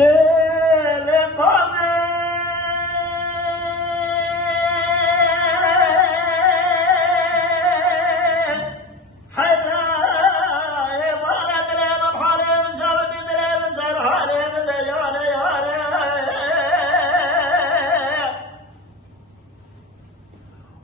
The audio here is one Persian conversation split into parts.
ليل قاضي حياي ضرب ليل بحالي من جابت ليل من زير حالي من ديالي يالي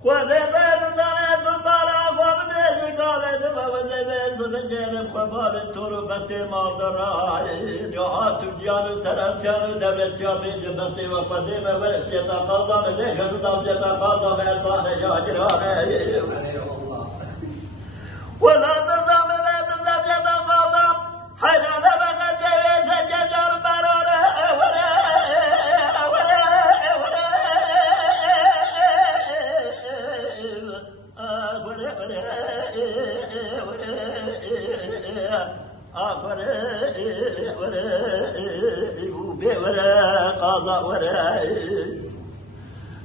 وذي بيت زاني دنبالا وبديش قابل وذي بيت بجير بخبال التربة مادراين يوهات جيان سرم شانو دولت شابي جبتي وقديمة ورسيتا قاضم ليخن زوجتا قاضم إرسان ياجراني ولا ترزم بيت زوجتا قاضم حيران بغل جيويس الجبجار براني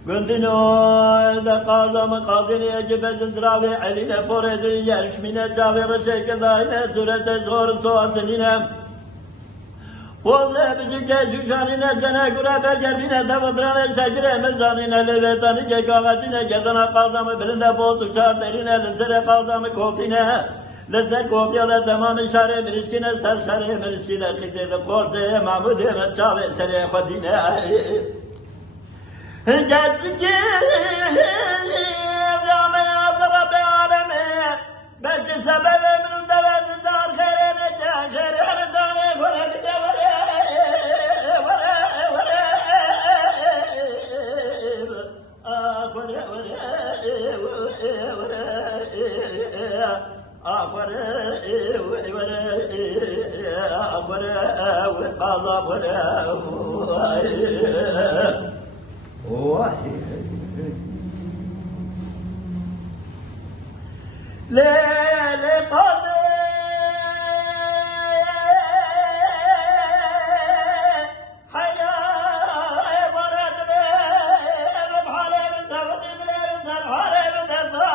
قندنو إذا قاضم قاضي يجب الزراوي علينا فورد يرش من الجاوي رشيك داينا سورة زور سوى سنينا والله بجيكي شوشانينا جنا قرى برگر بينا دفدرانا شاكرة مرزانينا لبيتاني كي قاواتينا كردنا قاضم بلنده بوتو شار دارينا لزر قاضم كوفينا لزر کوفیا ده تمام شهر مرشکینه سر شهر مرشکینه قیده ده قرده محمود مچاوه سر خودینه جزگی دامه آزر به عالمه بلکه سبب من دوست دار خیره نجا خیره دانه خوره بیده وره ليل قاضي حياي ورد ليل بحالي من زفت ليل زر حالي من الزار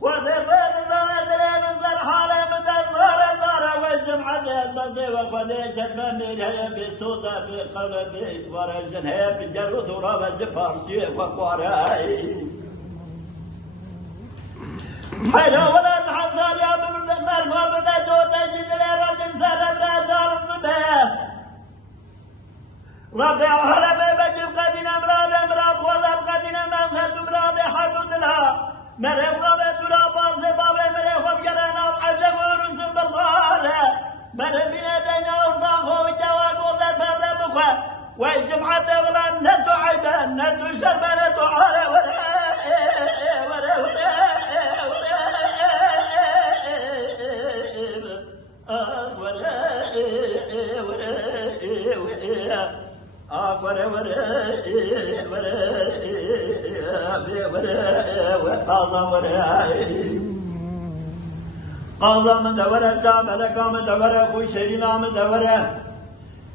وذبت زفت ليل زر حالي من الزار والجمعة البدي وقضي جنة ميرها بسوطة بقلبي اتوار الجنة بجرد وراب الجفارسي وقواري حيلا ولا الحصار يا بمرد مرفا بدا جوتا جد ليرا الانسان برازار المبه ربي وحرمي بجيب قدنا مراد وضب قدنا منزل مراد حدود لها مريم غابة ترابان زبابة مريم وبجرنا وعجم ورسم بالغارة مريم بنا دينا ورطاقه وجوان وضر بابا بخوة والجمعة ولا نتو عيبا نتو شربا نتو عارة قاضى من دوره جاملك من دوره خوي شيرينا من دوره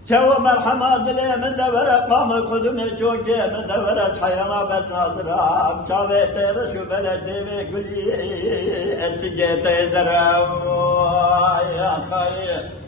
شو مرحمة دلي من دوره قام قدم شوكي من دوره حيانا بس ناظرة شاوي تيرش وبلد ديمي كلي السجيت يزرع يا خي